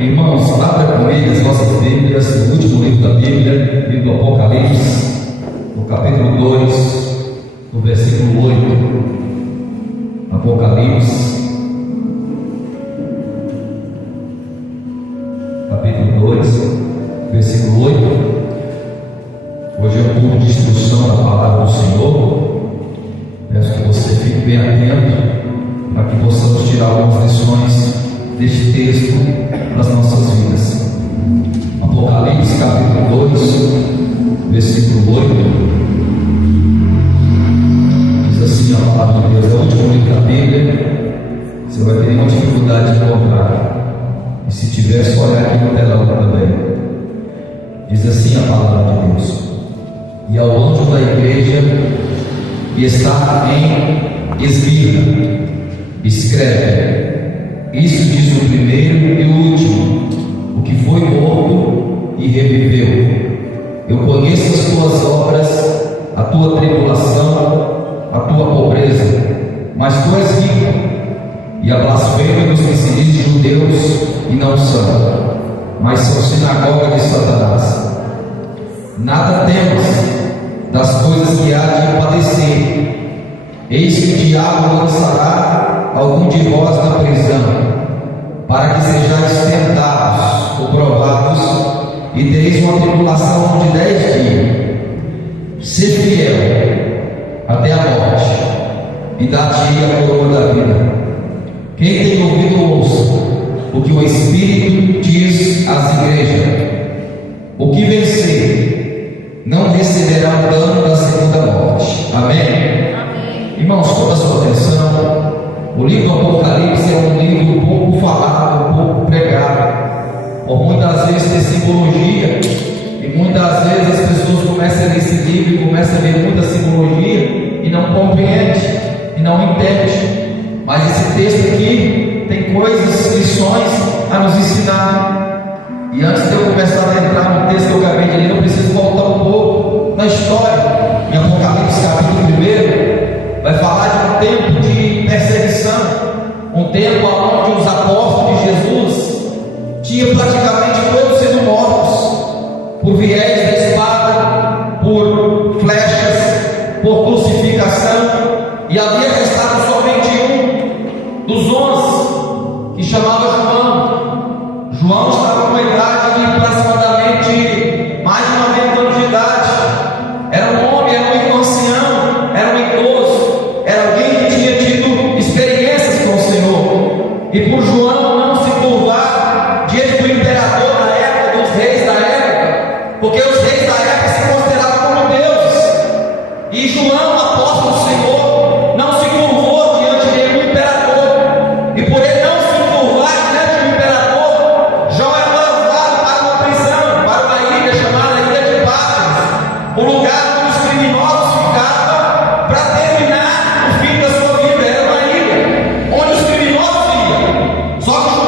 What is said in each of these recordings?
Irmãos, abra comigo as nossas Bíblias, no último livro da Bíblia, livro do Apocalipse, no capítulo 2, no versículo 8. Apocalipse, capítulo 2, versículo 8. Hoje é um culto de instrução da palavra do Senhor. Peço que você fique bem atento, para que possamos tirar algumas lições deste texto para as nossas vidas. Apocalipse capítulo 2, versículo 8, diz assim a palavra de Deus. É o último livro da Bíblia. Você vai ter uma dificuldade de encontrar, e se tiver, só olhar aqui no telão também. Diz assim a palavra de Deus: e ao anjo da igreja que está em Esmirna, escreve: isso diz o primeiro e o último, o que foi morto e reviveu. Eu conheço as tuas obras, a tua tribulação, a tua pobreza, mas tu és rico, e a blasfêmia dos que se dizem judeus e não são, mas são sinagoga de Satanás. Nada temas das coisas que há de padecer. Eis que o diabo lançará algum de vós na prisão, para que sejais tentados ou provados, e tereis uma tribulação de 10 dias. Sê fiel até a morte, e dá-te a coroa da vida. Quem tem ouvido, ouça o que o Espírito diz às igrejas. O que vencer não receberá o dano da segunda morte. Amém? Irmãos, toda a sua atenção. O livro do Apocalipse é um livro pouco falado, pouco pregado, por muitas vezes ter simbologia, e muitas vezes as pessoas começam a ler esse livro e começam a ver muita simbologia e não compreende, e não entende. Mas esse texto aqui tem coisas, lições a nos ensinar. E antes de eu começar a entrar no texto que eu acabei de ler, eu preciso voltar um pouco na história. Em Apocalipse capítulo 1 vai falar de um tempo de perseguição, um tempo onde os apóstolos de Jesus tinham praticamente todos sido mortos por viés da espada, por flechas, por crucificação, e havia restado somente um dos 11, que chamava João. João estava com uma idade de aproximadamente mais de 90 anos de idade. Era um homem, era um ancião, era um idoso, era alguém que tinha tido experiências com o Senhor. E por João não se curvar diante do imperador da época, dos reis da época, porque os reis da época se consideravam como deuses, e João, apóstolo do Senhor, não se curvou diante de nenhum imperador, e por ele não se curvar diante do imperador, João é levado para uma prisão, para uma ilha chamada Ilha de Patmos, o lugar onde os criminosos ficavam para terminar o fim da sua vida. Era uma ilha onde os criminosos iam. Só que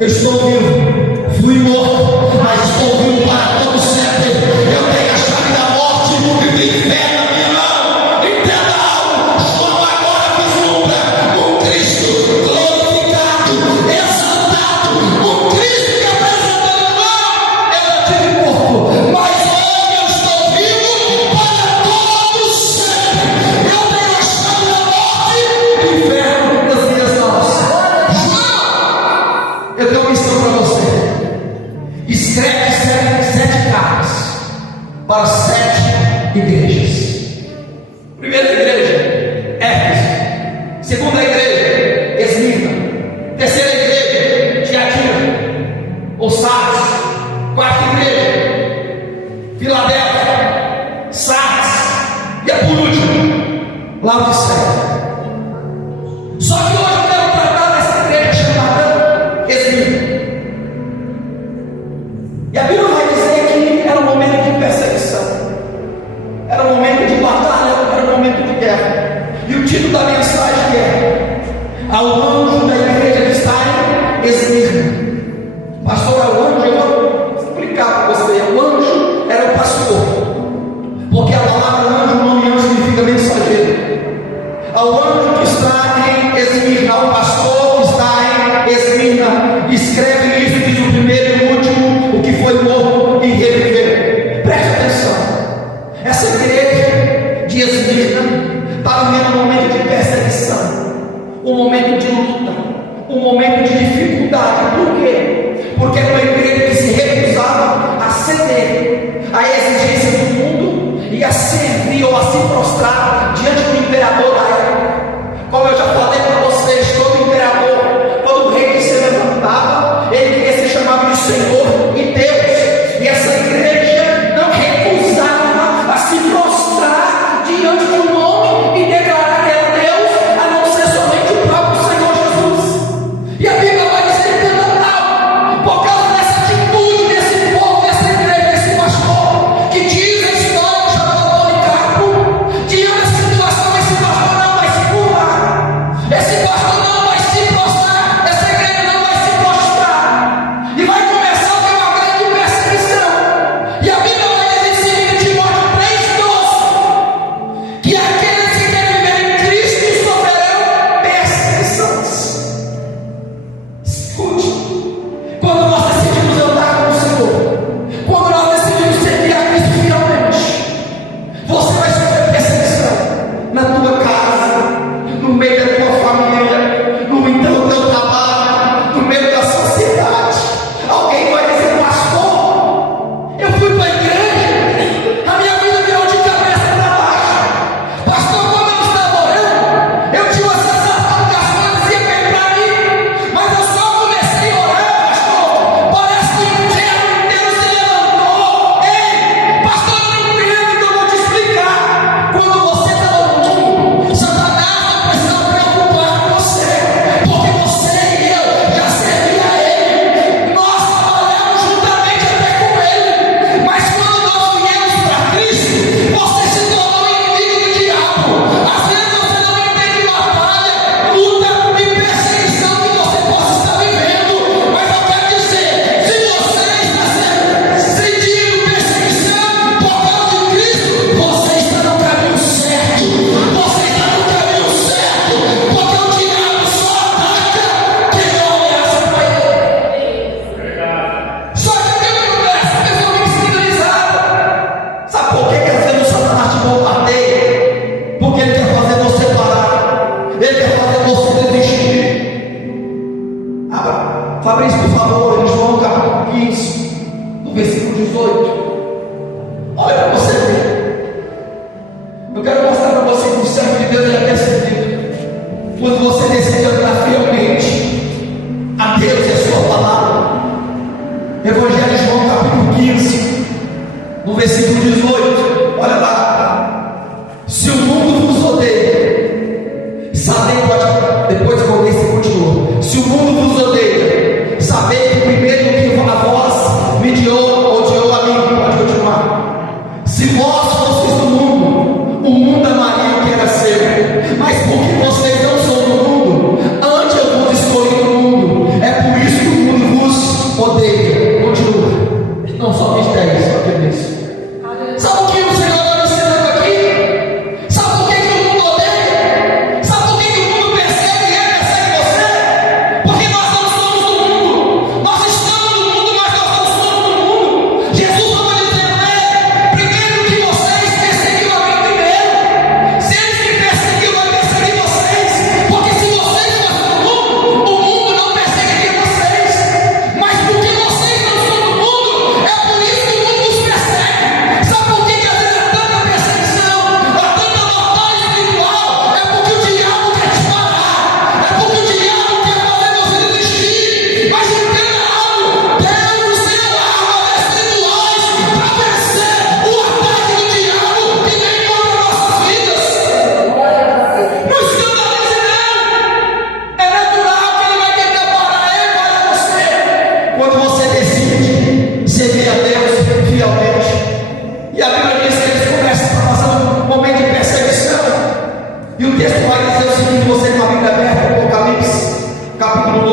Eu estou vivo, fui morto, mas estou vivo para todo sempre. Eu tenho a chave da morte e do inferno na minha mão. Entenda algo, estou agora vislumbra um Cristo glorificado, exaltado, um Cristo que apresenta no mão. Eu já tive morto, mas hoje eu estou vivo para todo sempre. Eu tenho a chave da morte e do inferno nas minhas mãos. João, eu tenho uma missão para você. Escreve sete cartas para 7 igrejas. Primeira igreja, Éfeso. Segunda igreja, Esmirna. Terceira igreja, Tiatira ou Sardes. Quarta igreja, Filadélfia, Sardes. E a por último, Laodiceia. Só que hoje eu quero tratar dessa igreja chamada Esmirna. E a Bíblia vai dizer que era um momento de perseguição, era um momento de batalha, era um momento de guerra. E o título da mensagem é: ao anjo da igreja que está em Esmirna. Pastor, é o anjo? Eu vou explicar para você. O anjo era o pastor, porque a palavra anjo, o nome anjo significa mensageiro. Ao anjo que está em Esmirna, ao pastor que está em Esmirna, escreve isso, diz o primeiro e o último, o que foi morto e reviveu. Preste atenção, essa igreja de Esmirna está vivendo um momento de perseguição, um momento de luta, um momento de dificuldade. Por quê? Porque era uma igreja que se recusava a ceder à exigência do mundo e a servir ou a se prostrar diante do imperador da época. Como eu já falei para vocês, todo imperador, todo rei que se levantava, ele queria ser chamado de Senhor e Deus. E essa igreja não recusava a se prostrar diante do nome e declarar que era Deus, a não ser somente o próprio Senhor Jesus. E a Bíblia vai dizer que não, por causa dessa atitude desse povo, dessa igreja, desse pastor, que diz a história que chamava Policarpo, diante dessa situação, esse pastor não vai se curvar, esse pastor não vai se prostrar, essa igreja não vai se prostrar, e vai começar a ter uma grande perseguição. E a Bíblia vai dizer em 2 Timóteo 3,12 que aqueles que querem viver em Cristo sofrerão perseguições. Escute, quando nós decidimos andar com o Senhor, quando nós decidimos servir a Cristo fielmente, você vai sofrer perseguição na tua casa, no meio da tua família, no meio do teu trabalho, no meio da sociedade. Alguém vai dizer: pastor, eu fui para a igreja, a minha vida virou de cabeça para baixo. Pastor, como eu estava orando, eu tinha uma sensação que as coisas iam bem para mim, mas eu só comecei a orar, pastor, parece que o inferno inteiro se levantou. Ei, pastor, eu não entendo, então eu vou te explicar. Quando você está dormindo, Satanás não precisa preocupar com você, porque você e eu já servia a ele, nós trabalhamos juntamente até com ele. Mas quando nós viemos para Cristo, você se tornou inimigo do diabo. Às vezes você não entende batalha, luta e perseguição que você possa estar vivendo, mas eu quero dizer: se você está sentindo perseguição por causa de Cristo, você está no caminho certo. Você está no caminho certo, porque o diabo só ataca quem não ameaça para ele. Só que o que acontece? A pessoa fica escandalizada. Sabe por que às vezes o Satanás te bombardeia? Porque ele quer fazer você parar, ele quer fazer você desistir. Abra, Fabrício, por favor, em João capítulo 15, no versículo 18. Olha para você ver. Eu quero mostrar para você que o servo de Deus ele é perseguido quando você decide andar fielmente a Deus e a sua palavra. Evangelho de João capítulo 15, no versículo 18. Olha lá: se o mundo vos odeia, sabei, depois quando esse continua, se o mundo vos odeia, sabei que primeiro que a vós me odiou a mim. Pode continuar. Se vós fosseis do mundo, o mundo amaria o que era seu, mas porque vocês não são do mundo, antes eu vos escolhi do mundo, é por isso que o mundo vos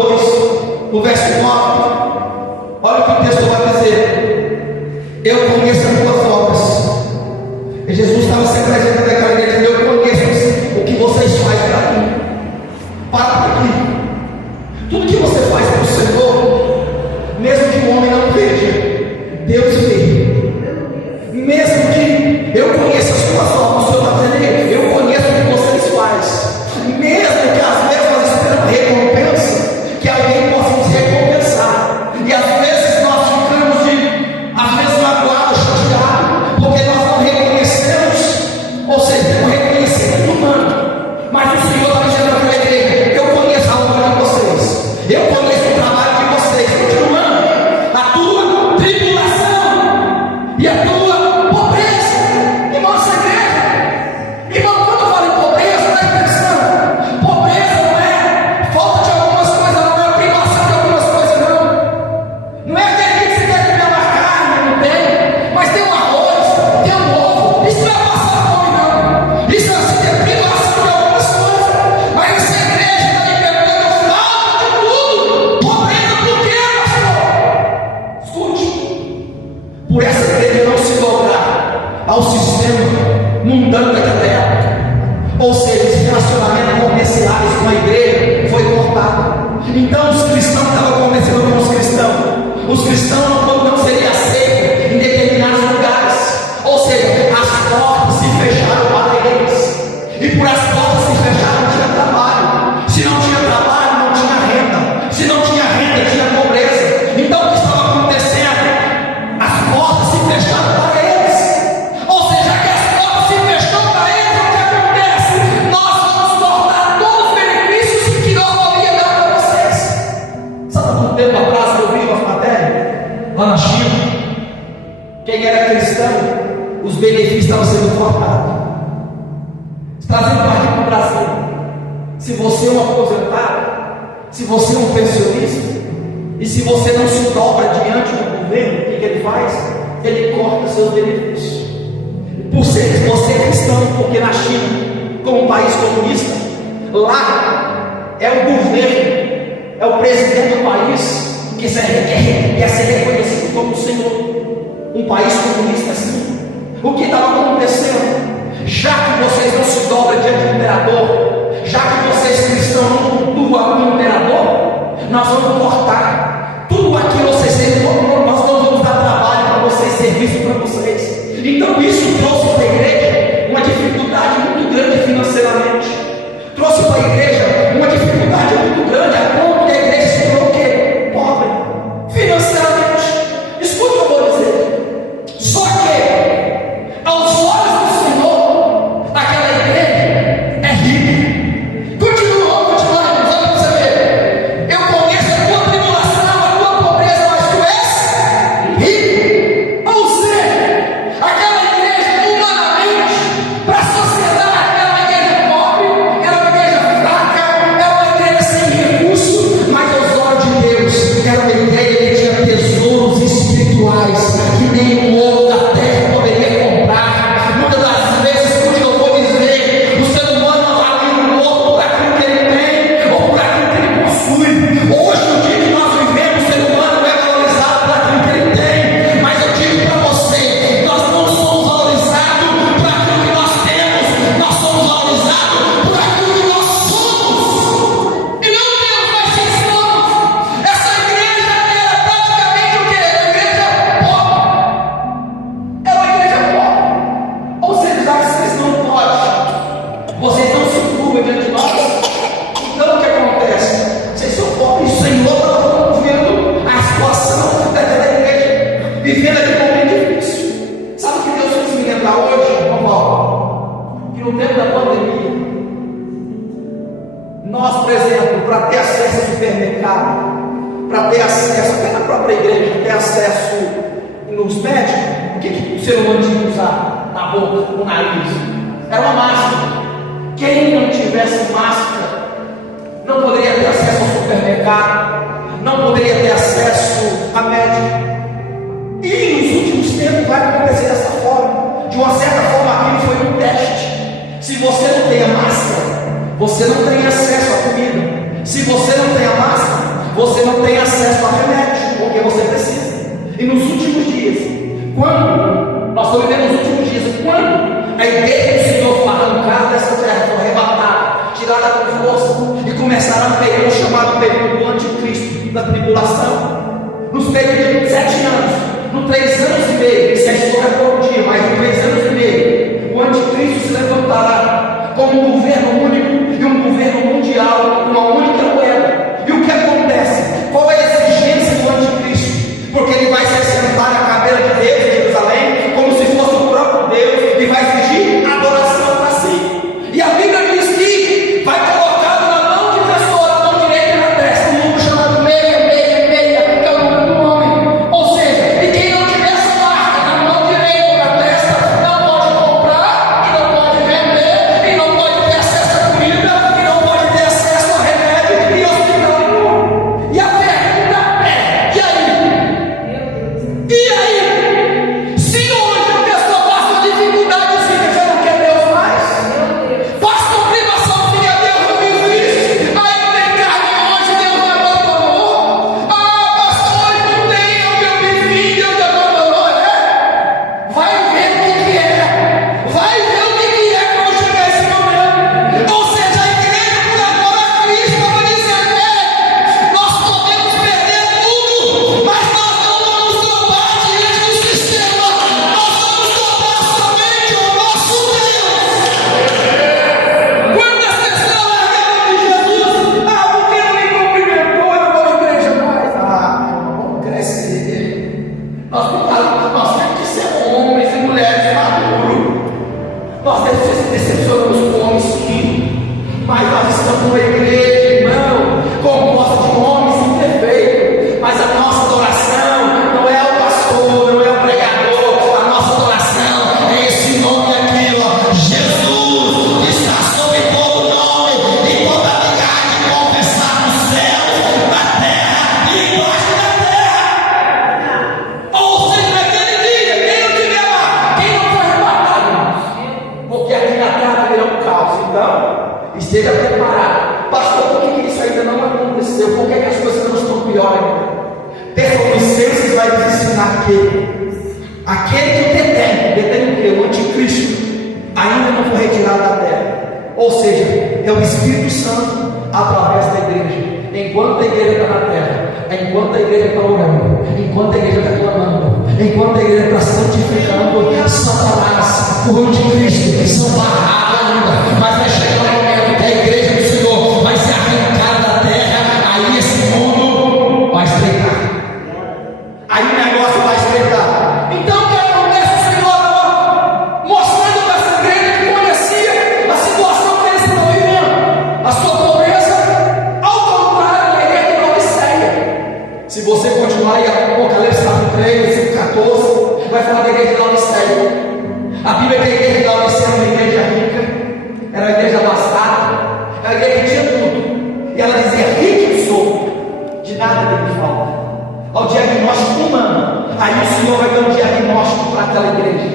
2, no verso 9, olha o que o texto vai dizer: eu conheço as tuas obras. E Jesus estava se apresentando àquela igreja: eu conheço o que vocês fazem para mim. Para por aqui. Tudo que você faz para o Senhor, mesmo que o homem não veja, Deus vê. Mesmo que eu conheça as tuas obras, o Senhor está dizendo: eu conheço o que vocês fazem. Mesmo que às vezes nós esperamos recompensa, que alguém possa nos recompensar. E às vezes nós ficamos magoados, chateados, porque nós não reconhecemos, ou seja, não reconhecemos humano. Mas o Senhor está dizendo para a igreja: eu conheço a obra de vocês, eu conheço o trabalho de vocês, continuando a tua tribulação e a tua pobreza. Irmão, essa igreja, irmão, quando eu falo em pobreza, está pensando, pobreza não é falta de algumas coisas, não é privação de algumas coisas, não é aquele que você quer comer uma carne, não tem, mas tem um arroz, tem um ovo. Isso não é passar fome, não. Isso é assim, é privação de algumas coisas. Mas essa igreja está libertando falta de tudo. Pobreza por quê, pastor? Escute, por essa igreja não se dobrar ao sistema mundano daquela época, ou seja, esse relacionamento comerciais com a igreja foi cortado. Então os cristãos estavam conversando com os cristãos. Os cristãos não seriam aceitos em determinados lugares, ou seja, as portas se fecharam para eles, e por as portas se fecharam não tinha trabalho. Se não tinha trabalho, não tinha renda. Se não tinha renda, tinha pobreza. Então o que estava acontecendo? As portas se fecharam para eles, ou seja, que as portas se fecharam para eles, o que acontece? Nós vamos cortar todos os benefícios que nós havíamos dado para vocês. Sabe há muito tempo atrás eu vi uma matéria lá na China? Quem era cristão, os benefícios estavam sendo cortados. Trazendo para aqui para o Brasil. Se você é um aposentado, se você é um pensionista, e se você não se dobra diante do governo, o que ele faz? Ele corta seus benefícios. Por ser você é cristão, porque na China, como um país comunista, lá é o governo, é o presidente do país que quer ser reconhecido como o Senhor. Um país comunista assim. O que estava acontecendo? Já que vocês não se dobram diante do imperador, já que vocês cristãos não cultuam o imperador, nós vamos cortar tudo aquilo que vocês nós não vamos dar trabalho para vocês, serviço para vocês. Então isso trouxe para a igreja uma dificuldade muito grande financeiramente. Trouxe para a igreja uma dificuldade muito grande, a ponto de a igreja se tornou o quê? Pobre financeiramente. Escuta o que eu vou dizer. Só que aos olhos do Senhor, aquela igreja é rica. Continua, irmãos, olha para você ver. Eu conheço a tua tribulação, a tua pobreza, mas tu és rico. Ou seja, aquela igreja humanamente, para a sociedade, era uma igreja pobre, era uma igreja fraca, era uma igreja sem recurso, mas aos olhos de Deus, era uma igreja que tinha tesouros espirituais que nem o ouro da terra poderia comprar. Muitas das vezes, escute o que eu vou dizer, o ser humano não avalia o outro por aquilo que ele tem ou por aquilo que ele possui. Hoje, no dia que nós vivemos, o ser humano é valorizado por aquilo que ele tem, mas eu digo para você, nós não somos valorizados por aquilo que nós temos, nós somos valorizados por aquilo que nós somos, e não temos mais quem somos. Essa igreja era praticamente o que? Uma igreja pobre. É uma igreja pobre. Ou seja, já que vocês não podem, vocês não se curvam diante de nós, então o que acontece? Vocês são pobres, o Senhor está promovendo a situação daquela igreja, vivendo aquele momento difícil. Sabe o que Deus fez me lembrar hoje, irmão Paulo? Que no tempo da pandemia, nós, por exemplo, para ter acesso ao supermercado, para ter acesso até na própria igreja, ter acesso nos médicos, o que o ser humano tinha que usar na boca, no nariz? Era uma máscara. Quem não tivesse máscara não poderia ter acesso ao supermercado, não poderia ter acesso a médico. E nos últimos tempos vai acontecer dessa forma. De uma certa forma, aquilo foi um teste. Se você não tem a máscara, você não tem acesso à comida. Se você não tem a máscara, você não tem acesso a remédio, porque você precisa. E nos últimos dias, quando nós estamos vivendo nos últimos dias, quando a igreja do Senhor for arrancada dessa terra, for arrebatada, tirada com força, e começará um período chamado período do anticristo, da tribulação, nos períodos de 7 anos, nos 3 anos e meio, isso é história por dia, mas em 3 anos e meio, o anticristo se levantará como um governo único e um governo mundial, uma única moeda. E o que acontece? Qual é a exigência do anticristo? Porque ele vai se sentar na cadeira de Deus em Jerusalém, como se fosse o próprio Deus, e vai exigir adoração para si. E a Bíblia diz que vai colocado na mão de pessoa, na mão direita e na testa, um número chamado 666, que é o número do homem. Ou seja, e quem não tiver essa marca na mão direita ou na testa, não pode comprar, e não pode vender, e não pode ter acesso à comida, e não pode ter acesso a remédio e hospital nenhum. E a pergunta é: e aí? E aí? Se hoje a pessoa passa dificuldade e já não quer Deus mais, passa uma privação, filha, Deus não existe, aí não tem carne hoje, Deus me abandonou, pastor, hoje não tem, meu filho, Deus me abandonou, vai ver o que é, vai ver o que é quando chegar esse momento. Ou seja, a igreja por agora, Cristo estava dizendo: nós podemos perder tudo, mas nós não vamos tombar diante do sistema, nós vamos tombar somente o nosso Deus. Quantas pessoas largaram de Jesus? Porque não me cumprimentou, eu não vou à igreja mais. Vamos crescer. Nós temos que ser homens e mulheres maduros. Nós decepcionamos com homens, sim, mas nós estamos numa igreja, irmão, composta de homens imperfeitos. Mas a nossa adoração não é o pastor, não é o pregador, a nossa adoração é esse nome aqui, ó, Jesus, está sobre todo nome, e toda linguagem confessar no céu, na terra e embaixo da terra. Ou seja, naquele dia, quem não tiver lá, quem não for arrebatado, irmãos, porque aqui na terra virá um caos. Então, esteja preparado. Pastor, por que isso ainda não aconteceu? Por que as coisas não estão piores? Tessalonicenses vai nos ensinar que aquele que detém o que? O anticristo, ainda não foi retirado da terra. Ou seja, é o Espírito Santo através da igreja. Enquanto a igreja está na terra, enquanto a igreja está orando, enquanto a igreja está clamando, enquanto a igreja está santificando, Satanás, o anticristo, são barrados ainda. Mas vai chegar um momento que a igreja do Senhor vai ser arrancada da terra, aí esse mundo vai estreitar. Aí o negócio vai estreitar. Então o que acontece? O Senhor estava mostrando para essa igreja que conhecia a situação que eles estavam vivendo, a sua pobreza, ao contrário da igreja de Laodiceia. Se você continuar em Apocalipse 3, versículo 14, vai falar da igreja de Laodiceia. A Bíblia diz que a igreja de Laodiceia era uma igreja rica, era uma igreja abastada, era uma igreja que tinha tudo. E ela dizia: rica eu sou, de nada tem me falta. Ao diagnóstico humano, aí o Senhor vai dar um diagnóstico para aquela igreja: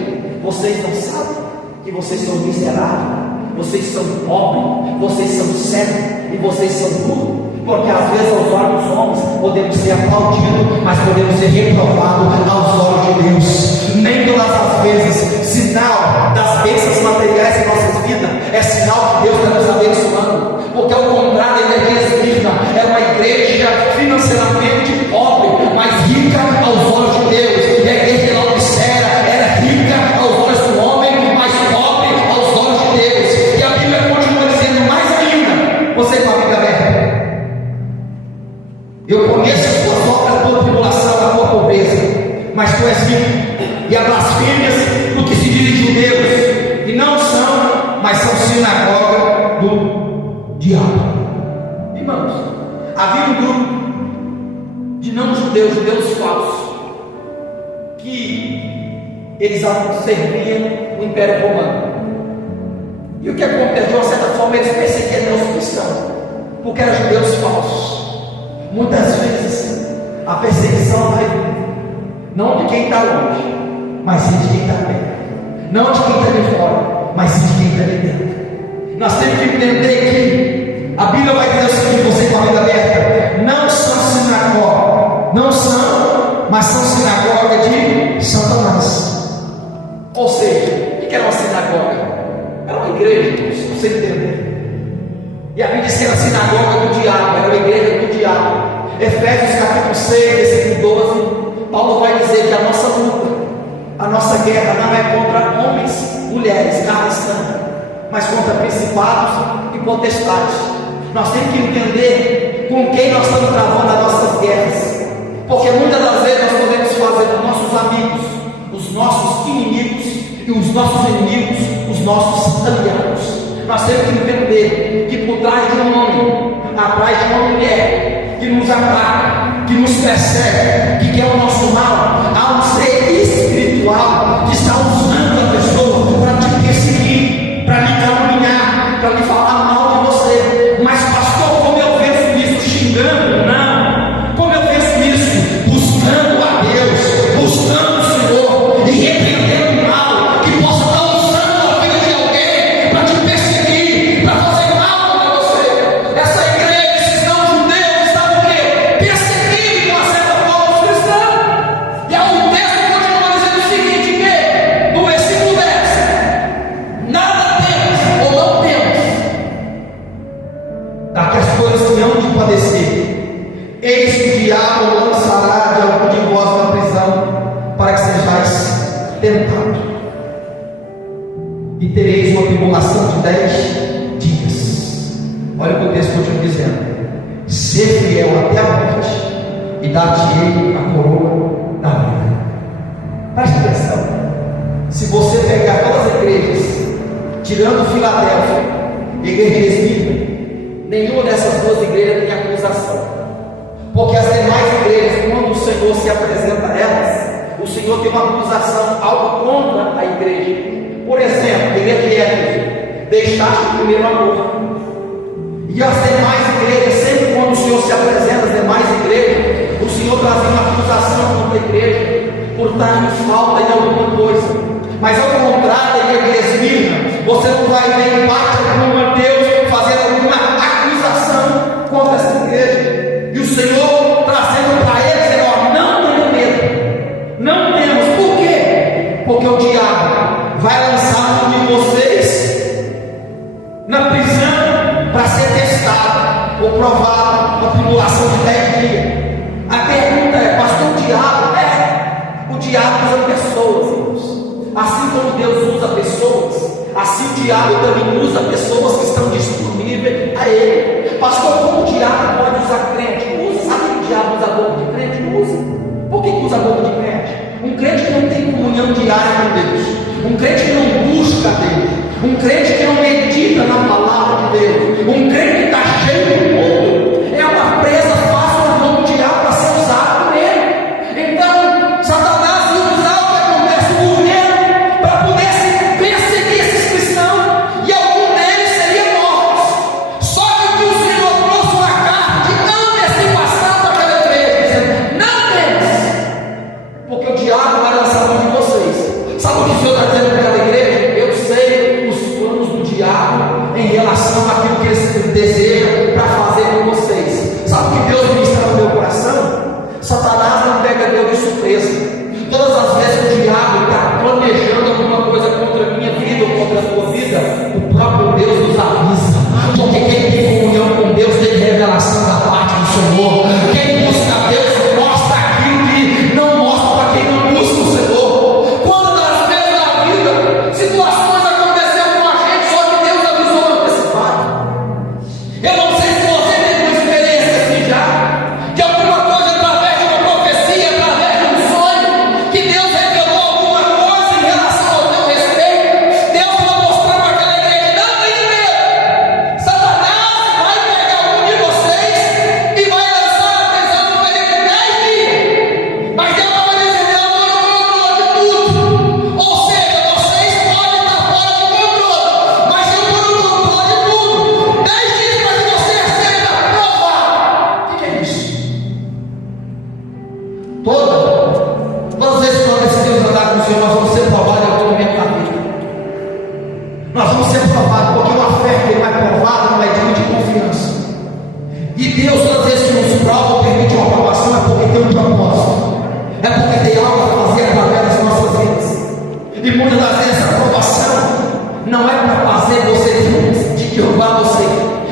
vocês não sabem que vocês são miseráveis, vocês são pobres, vocês são cegos e vocês são burros. Porque às vezes aos olhos dos homens podemos ser aplaudidos, mas podemos ser reprovados aos olhos de Deus. Nem todas as vezes sinal das bênçãos materiais em nossas vidas é sinal que Deus está nos abençoando. Porque ao contrário, a igreja de Esmirna é uma igreja financeiramente pobre, mas rica aos olhos de Deus. E a igreja de Laodiceia era rica aos olhos do homem, mas pobre aos olhos de Deus. E a Bíblia continua dizendo mais ainda: você com a Bíblia aberta, eu conheço as tuas obras, a tua tribulação, a tua pobreza, mas tu és rico, e a blasfêmias do que se dizem judeus, e não são, mas são sinagoga do diabo. Irmãos, havia um grupo de não-judeus, judeus falsos, que eles serviam o Império Romano. E o que aconteceu? De uma certa forma, eles perseguiam os cristãos, porque eram judeus falsos. Muitas vezes a perseguição vai vir, não de quem está longe, mas sim de quem está perto. Não de quem está de fora, mas sim de quem está de dentro. Nós temos que entender que a Bíblia vai dizer o seguinte: você com a Bíblia aberta, não são Efésios capítulo 6, versículo 12, Paulo vai dizer que a nossa luta, a nossa guerra não é contra homens, mulheres, carne e sangue, mas contra principados e potestades. Nós temos que entender com quem nós estamos travando as nossas guerras, porque muitas das vezes nós podemos fazer dos nossos amigos os nossos inimigos e os nossos inimigos os nossos aliados. Nós temos que entender que por trás de um homem, atrás de uma mulher que nos ataca, que nos persegue, que quer o nosso mal, há um ser espiritual que está usando a pessoa para te perseguir, para lhe caluniar, para lhe falar mal de você. Mas pastor, como eu vejo isso? Xingando? Não. Como eu vejo isso? Buscando a Deus, buscando o Senhor e repreendendo o mal que possa estar usando a vida de alguém para te perseguir, para fazer mal para você. Essa igreja, esses não judeus, estavam o quê? Perseguindo de uma certa forma os cristãos. E aí o texto continua dizendo o seguinte, que no versículo 10, nada temos ou não temos daquelas coisas que hão de padecer. Eis que o diabo lançará de algum de vós na prisão, para que sejais tentados, e tereis uma tribulação de 10 dias. Olha o que o texto continua dizendo: ser fiel até a morte, e dar-te-ei a coroa da vida. Preste atenção. Se você pegar todas as igrejas, tirando Filadélfia, igreja de Esmirna, nenhuma dessas duas igrejas tem acusação. Porque as demais igrejas, quando o Senhor se apresenta a elas, o Senhor tem uma acusação, algo contra a igreja. Por exemplo, a igreja de Éfeso: deixaste o primeiro amor. E as demais igrejas, sempre quando o Senhor se apresenta às demais igrejas, o Senhor trazia uma acusação contra a igreja por estar em falta em alguma coisa. Mas ao contrário da igreja de Esmirna, você não vai ver em parte alguma Deus fazendo alguma acusação contra essa igreja. E o Senhor trazendo para eles, dizendo: ó, não tenham medo, não temos. Por quê? Porque o diabo vai lançar um de vocês na prisão para ser testado ou provado, uma tribulação de 10 dias. A pergunta é: pastor, o diabo? O diabo usa pessoas, irmãos. Assim como Deus usa pessoas, assim o diabo também usa pessoas que estão disponíveis a ele. Pastor, como o diabo pode usar crente? Usa. Sabe que o diabo usa a boca de crente? Usa. Por que usa a boca de crente? Um crente que não tem comunhão diária com Deus, um crente que não busca Deus, um crente que não medita na palavra de Deus, um crente que está cheio do mundo, é uma presa fácil na mão do diabo para ser usado por ele. Então, Satanás ia usar o que acontece no governo para poder perseguir esses cristãos, e algum deles seria mortos. Só que o Senhor trouxe uma carta de antecipação para aquela igreja, dizendo: não temas, porque o diabo vai lançar mão de vocês. Sabe o que o Senhor está dizendo para aquela igreja? Eu sei os planos do diabo em relação àquilo que eles desejam para fazer com vocês. Sabe o que Deus ministra no meu coração? Satanás não pega Deus de surpresa. Todas as vezes que o diabo está planejando alguma coisa contra a minha vida ou contra a sua vida, o próprio Deus nos avisa. Porque quem tem comunhão com Deus tem revelação da parte do Senhor. Quem busca Deus mostra aquilo que não mostra para quem não busca o Senhor. Quando das vezes na vida situações aconteceram com a gente, só que Deus avisou antecipado. Eu não sei se você teve uma experiência assim já, que alguma coisa através de uma profecia, através de um sonho, que Deus revelou alguma coisa em relação ao teu respeito. Deus vai mostrar para aquela igreja: não tenha medo. Satanás vai pegar algum de vocês e vai lançar a prisão no período de 10 dias. Mas Deus vai dizer: eu estou no controle de tudo. Ou seja, vocês podem estar fora de controle, mas eu estou no controle de tudo. 10 dias para que você seja provado. O que é isso? Todas as vezes que nós decidimos andar com o Senhor, nós vamos ser provados em algum momento da vida. Nós vamos ser provados, porque uma fé que não é provada não é digna de confiança. E Deus, todas as vezes que nos prova ou permite uma aprovação, é porque tem um propósito, é porque tem algo a fazer através das nossas vidas. E muitas das vezes essa aprovação não é para fazer você de que eu vá você.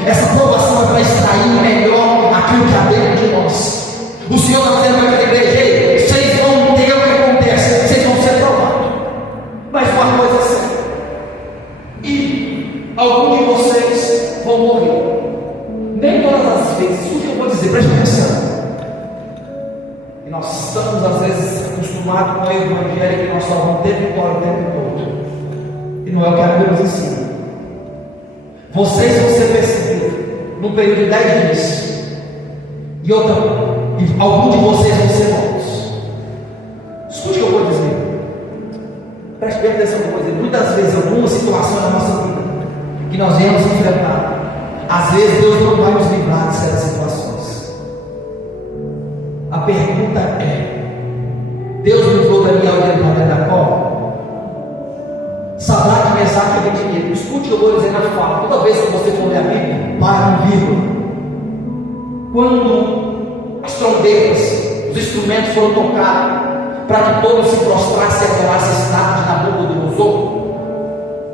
Essa aprovação é para extrair melhor aquilo que há dentro de nós. nós. O Senhor está dizendo para aquela igreja: ei, vocês vão ter o que acontece, vocês vão ser provados. Mas uma coisa é certa: e alguns de vocês vão morrer. Nem todas as vezes, o que eu vou dizer, preste atenção. E nós estamos às vezes acostumados com o evangelho que nós só vamos ter vitória o tempo todo. E não é o que a Bíblia nos ensina. Vocês vão ser perseguidos num período de 10 dias. E alguns de vocês vão ser mortos. Escute o que eu vou dizer. Preste bem atenção no que eu vou dizer. Muitas vezes, alguma situação na nossa vida que nós viemos enfrentar, às vezes Deus não vai nos livrar de certas situações. A pergunta é: Deus livrou Daniel de entrar dentro da cova? Sadraque, Mesaque e Abednego. Escute o que eu vou dizer na fala. Toda vez que você for ler a Bíblia, para no vírgula. Quando as trombetas, os instrumentos foram tocados, para que todos se prostrassem e adorassem a estátua de Nabucodonosor,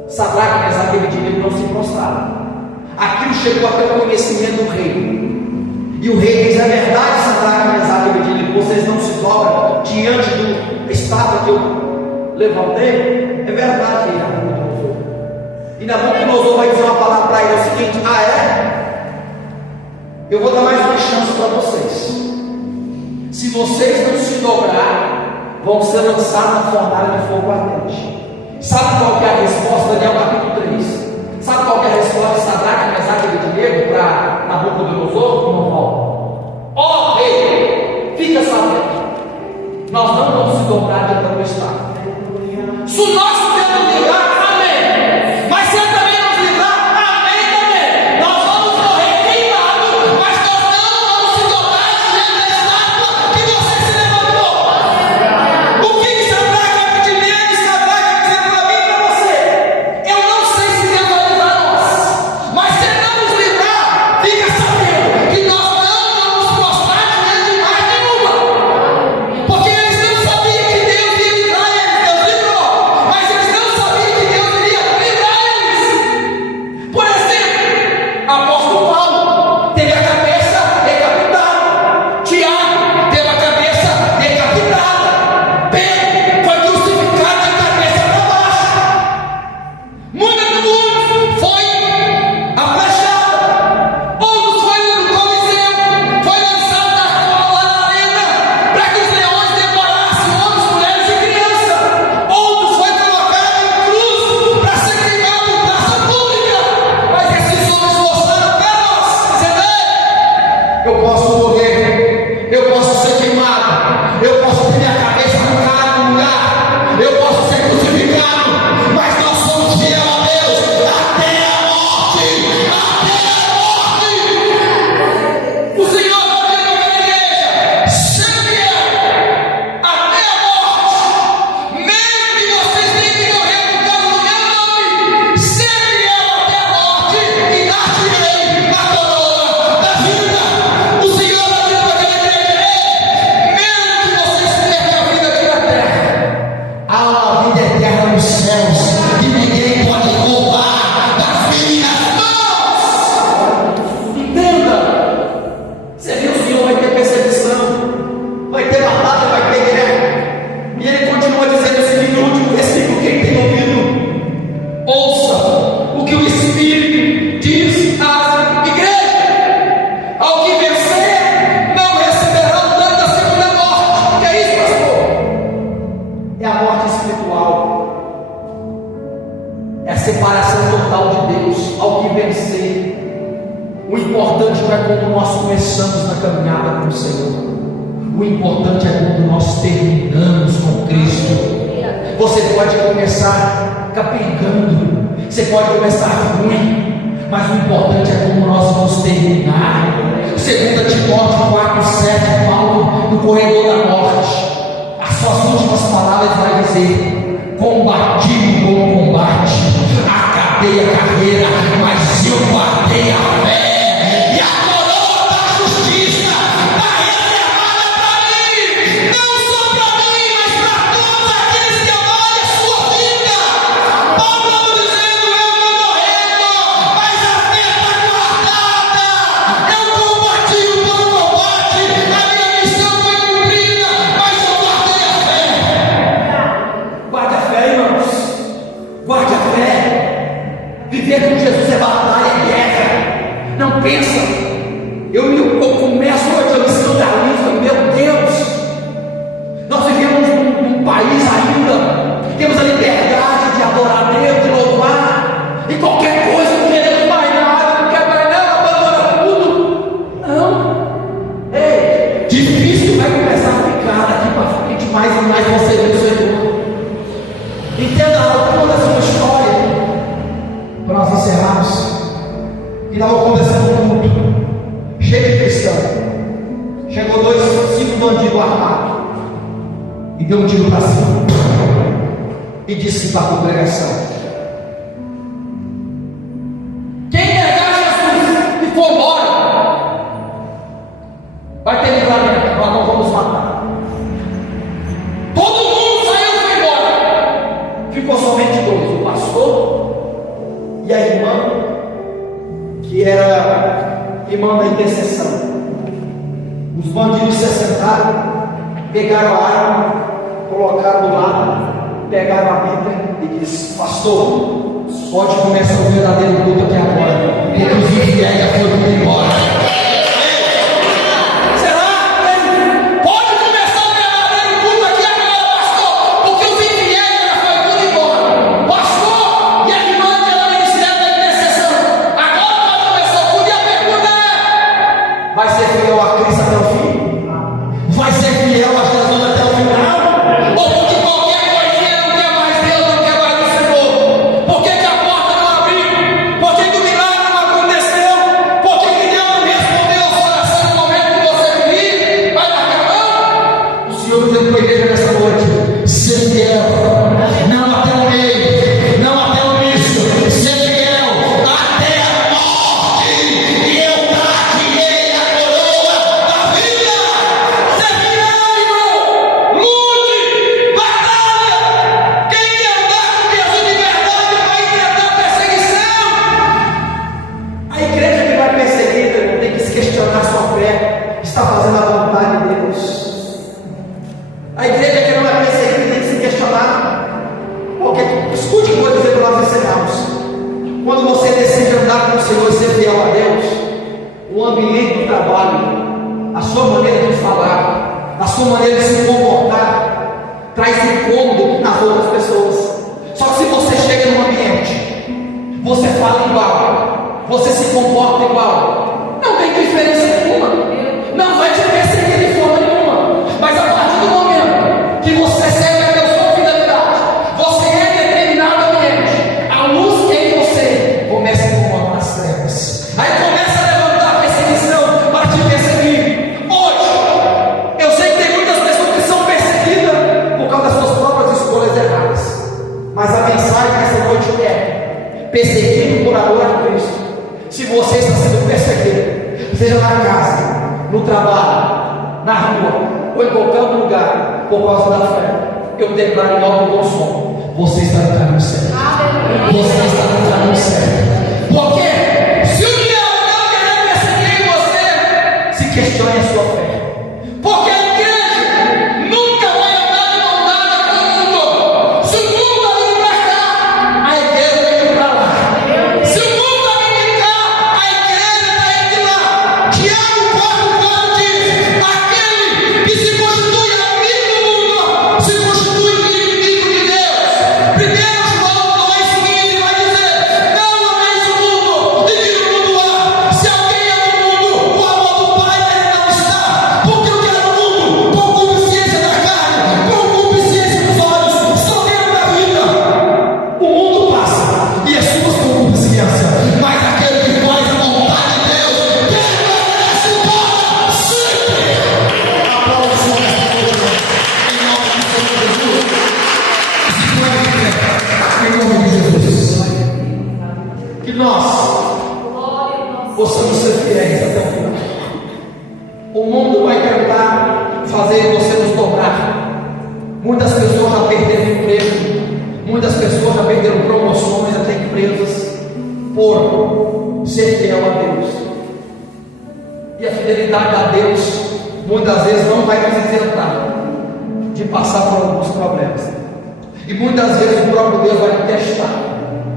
Sadraque, Mesaque e Abednego não se prostraram. Aquilo chegou até o conhecimento do rei. E o rei diz: é verdade, Sadraque, Mesaque e Abednego, vocês não se dobram diante da estátua que eu levantei? É verdade, Nabucodonosor. E Nabucodonosor vai dizer uma palavra para ele: é o seguinte: ah, é? Eu vou dar mais uma chance para vocês. Se vocês não se dobrarem, vão ser lançados na fornalha de fogo ardente. Sabe qual que é a resposta? Daniel capítulo 3. Sabe qual que é a resposta de Sadraque, Mesaque e Abednego para Nabucodonosor? Não volta. Ó rei, fica sabendo, nós não vamos se dobrar diante da tua estátua. Se o nosso Deus nos livrar, amém. Mas se Ele também nos livrar, amém também. Nós vamos morrer queimados, mas nós não vamos se dobrar diante da estátua que você se levantou. O que Sadraque, Abednego e Sadraque dizendo para mim e para você? Eu não sei se Deus vai livrar nós, mas se Ele não nos livrar, fica sabendo que nós não vamos prostrar diante de mais nenhuma. Porque eles não sabiam que Deus ia livrar eles, Deus livrou. Mas eles não sabiam que Deus iria livrar eles. Por exemplo, apóstolo Paulo teve a cabeça decapitada. Tiago teve a cabeça decapitada. Pedro foi crucificado de cabeça para baixo. Muitos foi aflechado. Outros foi no Coliseu. Foi lançado na arena para que os leões devorassem homens, mulheres e crianças. Outros foi colocado em cruz para ser queimado em praça pública. Mas esses homens mostraram para nós, dizendo: eu posso morrer, eu posso ser queimado, eu posso ter minha cabeça arrancada no lugar, eu posso ser crucificado, mas nós somos fiel a Deus até a morte, até a morte. O Senhor está dizendo para a igreja: seja fiel até a morte, mesmo que vocês tenham que morrer por causa do meu nome, seja fiel até a morte e dar-te-ei a coroa da vida. O Senhor está dizendo para aquela igreja: mesmo que vocês percam a vida aqui na terra, há uma vida eterna nos céus que ninguém pode roubar das minhas mãos. Entenda. Você viu, o Senhor vai ter perseguição, vai ter batalha, vai ter guerra. E Ele continua dizendo o seguinte no último versículo: quem tem ouvido, ouça o que o Espírito diz às igrejas. Ao que vencer, não receberá o dano da segunda morte. O que é isso, pastor? É a morte espiritual. É a separação total de Deus. Ao que vencer, o importante não é quando nós começamos na caminhada com o Senhor. O importante é quando nós terminamos com Cristo. Você pode começar capengando, você pode começar ruim, mas o importante é como nós vamos terminar. 2 Timóteo 4:7, Paulo no corredor da morte, as suas últimas palavras vai dizer: combati o bom combate, acabei a carreira, mas eu guardei a fé, e a coroa da justiça está reservada para mim, não só para mim, mas para todos aqueles que amarem a sua vida. Paulo estava dizendo: eu estou morrendo, mas a fé está guardada. Eu combati o bom combate, receber o Senhor. Entenda uma da sua história, para nós encerrarmos. E nós vamos começar um culto cheio de cristão. Chegou 5 bandidos armados e deu um tiro para cima e disse para a congregação: quem negar Jesus e for embora vai ter livramento, nós não vamos matar. Todo mundo saiu e foi embora. Ficou somente 2, o pastor e a irmã, que era irmã da intercessão. Os bandidos se assentaram, pegaram a arma, colocaram do lado, pegaram a Bíblia e disse: pastor, pode começar o verdadeiro culto aqui agora, porque os infiéis já foram embora. Será? Pode começar o verdadeiro culto aqui agora, pastor, porque os infiéis já foram tudo embora. Pastor e a irmã que era ministério da intercessão, agora pode começar o culto. E a pergunta é: vai ser fiel a Cristo até o fim? Vai ser fiel a Jesus até o final? Ou porque qualquer coisinha não quer mais Deus, não quer mais o Senhor? Por que a porta não abriu? Por que o milagre não aconteceu? Por que Deus não respondeu a sua oração no momento que você vive? Vai largar a mão? O Senhor dizendo para a igreja nessa noite: ser fiel, não até o meio, não até o início, ser fiel até a morte, e eu dar-te-ei a coroa da vida. Ser fiel, irmão, lute, batalha. Quem quer andar com Jesus de verdade vai enfrentar perseguição. A igreja que vai perseguida tem que se questionar sua fé, está fazendo a vontade de Deus. A igreja que não é perseguida tem que se questionar, porque, escute o que eu vou dizer para nós encerrarmos. Quando você decide andar com o Senhor e ser fiel a Deus, o ambiente do trabalho, a sua maneira de falar, a sua maneira de se comportar, traz incômodo nas outras pessoas. Só que se você chega num ambiente, você fala igual, você se comporta igual, não tem diferença nenhuma, não vai te perseguir de forma nenhuma. Mas a partir do momento que você serve a Deus com fidelidade, você é determinado ambiente, a luz que é em você começa a incomodar as trevas, aí começa a levantar a perseguição para te perseguir. Hoje, eu sei que tem muitas pessoas que são perseguidas por causa das suas próprias escolhas erradas, mas a mensagem dessa noite é: perseguido por amor a Cristo. Se você está sendo perseguido, seja na casa, no trabalho, na rua ou em qualquer outro lugar, por causa da fé, eu declaro em alto bom som: você está no caminho certo. Você está no caminho certo. Porque se o diabo querer perseguir você, se questione a sua fé. Porque a igreja nunca vai andar de mão dada com o mundo. Se o mundo está vindo para cá, a igreja vai indo para lá. Se o mundo está vindo cá, a igreja está indo lá. Tiago 4,4 diz: aquele que se constitui amigo do mundo se constitui inimigo de Deus. 1 João 2,15 vai dizer: não ameis o mundo e que no mundo há. Se alguém ama o mundo, o amor do Pai nele não está. Porque o que é do mundo, com concupiscência da carne, com concupiscência dos olhos, só tem uma vida. O mundo passa e as suas concupiscências, mas aquele que faz a vontade de Deus permanece para sempre. Aplausos nesta noite, em nome do Senhor Jesus. Em nome de Jesus, que nós possamos ser fiéis até o final. O mundo vai tentar fazer você nos dobrar. Muitas pessoas já perderam emprego, muitas pessoas já perderam promoções, até empresas, por ser fiel a Deus. E a fidelidade a Deus muitas vezes não vai nos isentar de passar por alguns problemas. E muitas vezes o próprio Deus vai te testar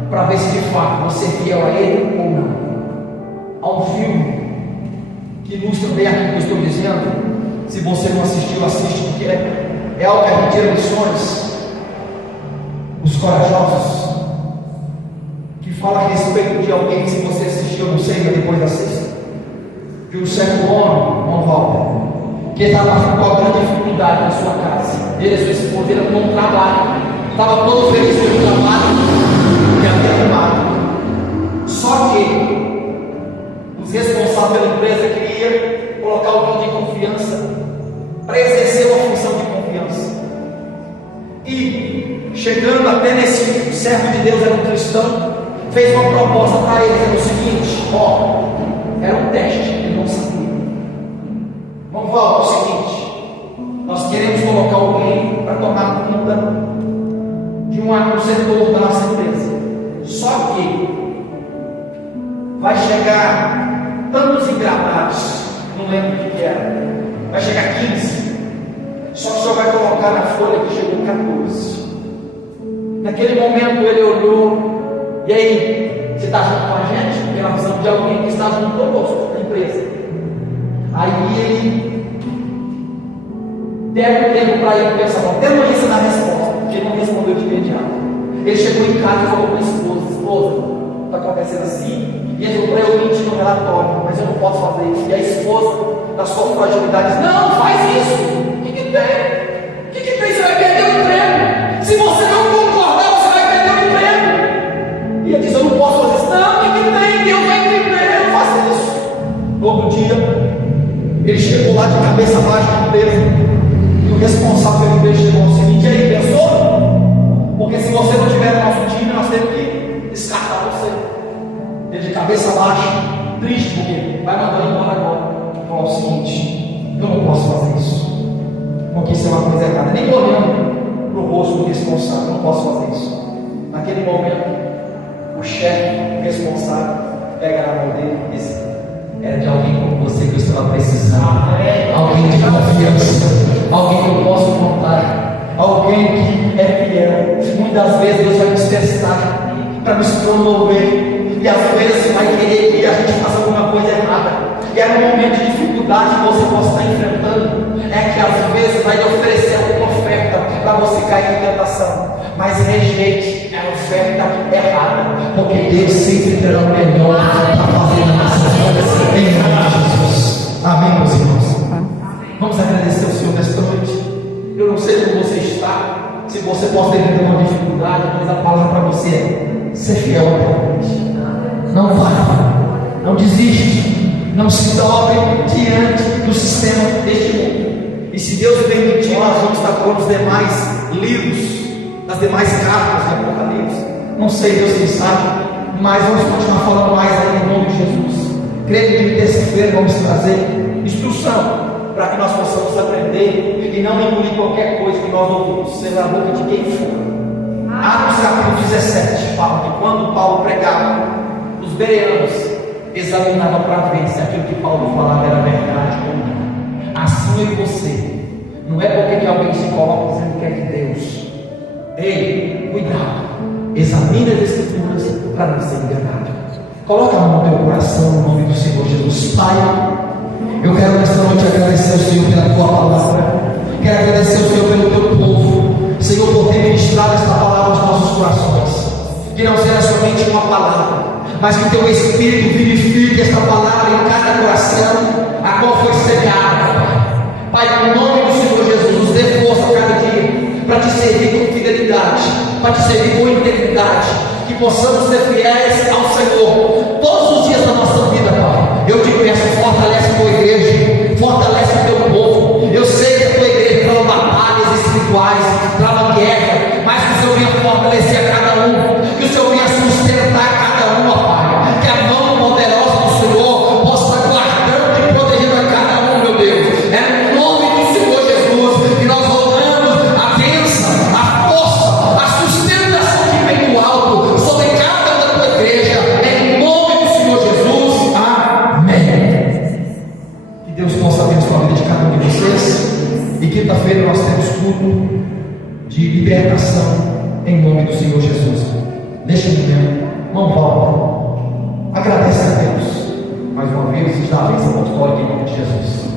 para ver se de fato você é fiel a Ele ou não. Há um filme que ilustra bem aquilo que eu estou dizendo. Se você não assistiu, assiste, porque é algo que a gente tira lições. Os Corajosos, que fala a respeito de alguém que, se você assistiu, eu não sei, mas depois assista, de um certo homem, Walter, que estava com alguma dificuldade na sua casa. ele e sua esposa iam para um trabalho, estava todo feliz com o trabalho que havia arrumado. Só que os responsáveis pela empresa queriam colocar alguém de confiança para exercer uma função de confiança. E chegando até nesse servo de Deus, era um cristão, fez uma proposta para eles, era o seguinte: era um teste, ele não sabia. Vamos falar o seguinte: nós queremos colocar alguém para tomar conta de um setor da nossa empresa. Só que vai chegar tantos engramados, não lembro o que era, vai chegar 15. Só que o senhor vai colocar na folha que chegou 14. Naquele momento ele olhou: e aí, você está junto com a gente? Pela visão de alguém que está junto conosco na empresa. Aí ele deve um tempo para ele pensar, até não isso na resposta, porque ele não respondeu de imediato. Ele chegou em casa e falou para a esposa: esposa, está acontecendo assim, e ele falou para eu mentir no relatório, mas eu não posso fazer isso. E a esposa, na sua fragilidade, diz: não, faz isso. O que tem? O que tem? Você vai perder o emprego. Se você não concordar, você vai perder o emprego. E ele diz: eu não posso fazer isso. Não, o que tem? Deus vai entender, eu não faço isso. No outro dia, ele chegou lá de cabeça baixa na empresa, e o responsável pela empresa chegou ao seguinte: e aí, pensou? Porque se você não estiver no nosso time, nós temos que descartar você. Ele de cabeça baixa, triste, porque vai mandar embora agora. Falou o seguinte: eu não posso fazer isso, porque isso é uma coisa errada. Nem olhando para o rosto do responsável, eu não posso fazer isso. Naquele momento, o chefe responsável pega na mão dele e diz: era de alguém como você que eu estava precisando. Alguém de confiança, alguém que eu posso contar, alguém que é fiel. Muitas vezes Deus vai nos testar para nos promover, e às vezes vai querer que a gente faça alguma coisa errada. E é um momento de dificuldade que você possa estar enfrentando, é que às vezes vai lhe oferecer alguma oferta para você cair em tentação, mas rejeite a oferta errada, porque Deus sempre terá o melhor para fazer nas nossas vidas, em nome de Jesus. Amém, meus irmãos? Vamos agradecer ao Senhor nesta noite. Eu não sei como você está, se você pode ter uma dificuldade, mas a palavra para você é: ser fiel até a noite. Não vá, não desiste, não se dobre diante do sistema deste mundo. E se Deus permitir, nós vamos estar com os demais livros, as demais cartas do Apocalipse. Não sei, Deus quem sabe, mas vamos continuar falando mais aí em nome de Jesus. Creio que terça-feira vamos trazer instrução para que nós possamos aprender e não engolir qualquer coisa que nós ouvimos, seja a boca de quem for. Atos capítulo 17 fala que quando Paulo pregava, os bereanos examinavam para ver se aquilo que Paulo falava era verdade ou não. Assim eu e você, não é porque que alguém se coloca dizendo que é de Deus. Ei, cuidado, examine as escrituras para não ser enganado. Coloca a mão no teu coração no nome do Senhor Jesus. Pai, eu quero nesta noite agradecer ao Senhor pela tua palavra, quero agradecer ao Senhor pelo teu povo, Senhor, por ter ministrado esta palavra aos nossos corações, que não seja somente uma palavra, mas que teu Espírito vivifique esta palavra em cada coração a qual foi semeada. Pai, no nome do Senhor Jesus, nos dê força cada dia para te servir com fidelidade, para te servir com integridade, que possamos ser fiéis ao Senhor todos os dias da nossa vida, Pai. Eu te peço, fortalece a tua igreja, fortalece o teu povo. Eu sei que a tua igreja trava batalhas espirituais, trava guerra, mas que o Senhor venha fortalecer a cada um, que o Senhor venha sustentar cada uma, Pai, que a mão poderosa do Senhor possa estar guardando e protegendo a cada um, meu Deus. É no nome do Senhor Jesus que nós rogamos a bênção, a força, a sustentação que vem do alto sobre cada uma da tua igreja, em nome do Senhor Jesus. Amém. Que Deus possa abençoar a vida de cada um de vocês. E quinta-feira nós temos culto de libertação em nome do Senhor Jesus. Neste momento, não volta. Agradece a Deus mais uma vez e dá a bênção apostólica em nome de Jesus.